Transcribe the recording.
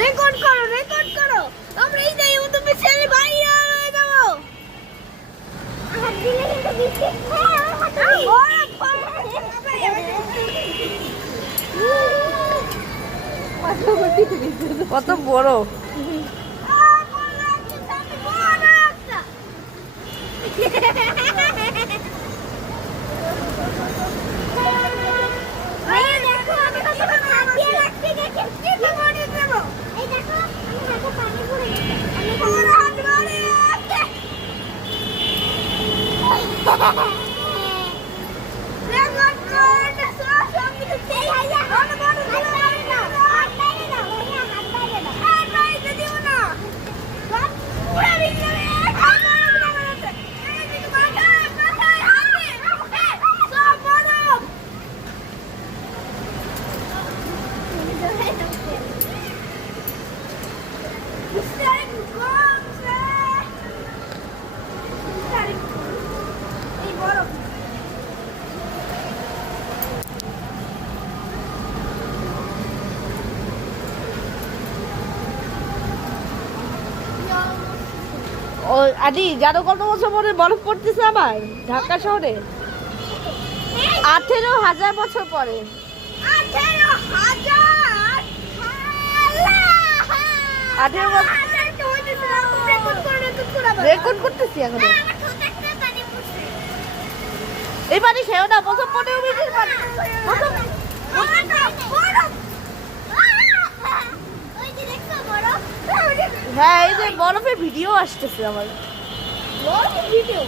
Record করো আমরা এই যে ইউটিউবে ছেলে ভাই হয়ে যাব আর দিলে কিন্তু বিস্কিট কত বড় ও আদি জানো কত বছর পরে বরফ পড়তেছে আবার ঢাকা শহরে 18,000 বছর পরে। 18,000 রেকর্ড করতেছি এখন। এই পানি খেয়েও না, প্রথম 15 মিনিটের পানি। হ্যাঁ, এই যে বরফের ভিডিও আসতেছে আমার। বরফের ভিডিও